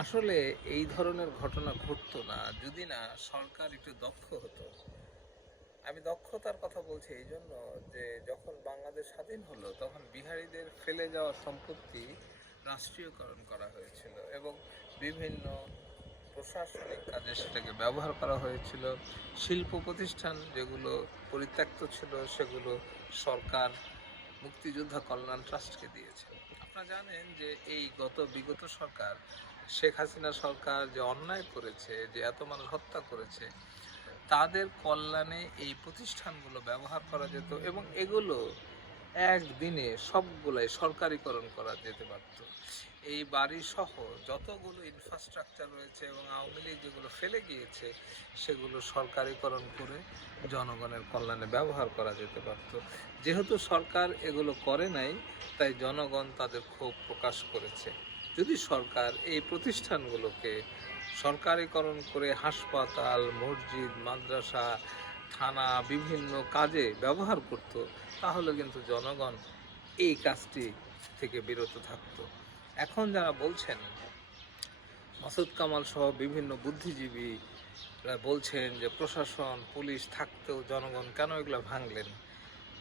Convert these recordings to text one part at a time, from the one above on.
আসলে এই ধরনের ঘটনা ঘটতো না যদি না সরকার একটু দক্ষ হতো। আমি দক্ষতার কথা বলছি এই জন্য যে যখন বাংলাদেশ স্বাধীন হলো তখন বিহারীদের ফেলে যাওয়া সম্পত্তি রাষ্ট্রীয়করণ করা হয়েছিল এবং বিভিন্ন প্রশাসনিক কাজে সেটাকে ব্যবহার করা হয়েছিল। শিল্প প্রতিষ্ঠান যেগুলো পরিত্যক্ত ছিল সেগুলো সরকার মুক্তিযোদ্ধা কল্যাণ ট্রাস্টকে দিয়েছে। আপনারা জানেন যে এই বিগত সরকার, শেখ হাসিনা সরকার যে অন্যায় করেছে, যে এত মানুষ হত্যা করেছে, তাদের কল্যাণে এই প্রতিষ্ঠানগুলো ব্যবহার করা যেত এবং এগুলো একদিনে সবগুলাই সরকারিকরণ করা যেতে পারত। এই বাড়ি সহ যতগুলো ইনফ্রাস্ট্রাকচার রয়েছে এবং আওয়ামী লীগ যেগুলো ফেলে গিয়েছে সেগুলো সরকারিকরণ করে জনগণের কল্যাণে ব্যবহার করা যেতে পারত। যেহেতু সরকার এগুলো করে নাই, তাই জনগণ তাদের ক্ষোভ প্রকাশ করেছে। যদি সরকার এই প্রতিষ্ঠানগুলোকে সরকারিকরণ করে হাসপাতাল, মসজিদ, মাদ্রাসা, থানা বিভিন্ন কাজে ব্যবহার করত, তাহলে কিন্তু জনগণ এই কাজটি থেকে বিরত থাকত। এখন যারা বলছেন, মাসুদ কামাল সহ বিভিন্ন বুদ্ধিজীবী বলছেন যে প্রশাসন, পুলিশ থাকতেও জনগণ কেন এগুলো ভাঙলেন,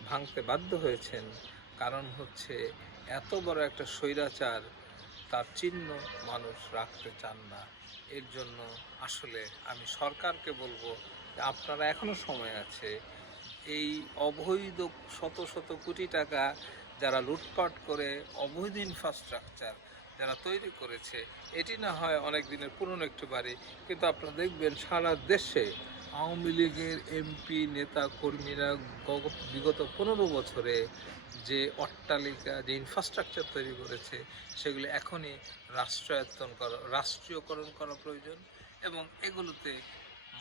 ভাঙতে বাধ্য হয়েছেন, কারণ হচ্ছে এত বড় একটা স্বৈরাচার, তার চিহ্ন মানুষ রাখতে চান না। এর জন্য আসলে আমি সরকারকে বলবো যে আপনারা এখনো সময় আছে। এই অবৈধ শত শত কোটি টাকা যারা লুটপাট করে অবৈধ ইনফ্রাস্ট্রাকচার যারা তৈরি করেছে, এটি না হয় অনেক দিনের পুরনো একটু বাড়ি, কিন্তু আপনারা দেখবেন সারা দেশে আওয়ামী লীগের এমপি, নেতা, কর্মীরা বিগত 15 বছরে যে অট্টালিকা, যে ইনফ্রাস্ট্রাকচার তৈরি করেছে, সেগুলি এখনই রাষ্ট্রীয়করণ করা প্রয়োজন এবং এগুলোতে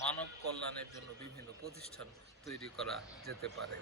মানব কল্যাণের জন্য বিভিন্ন প্রতিষ্ঠান তৈরি করা যেতে পারে।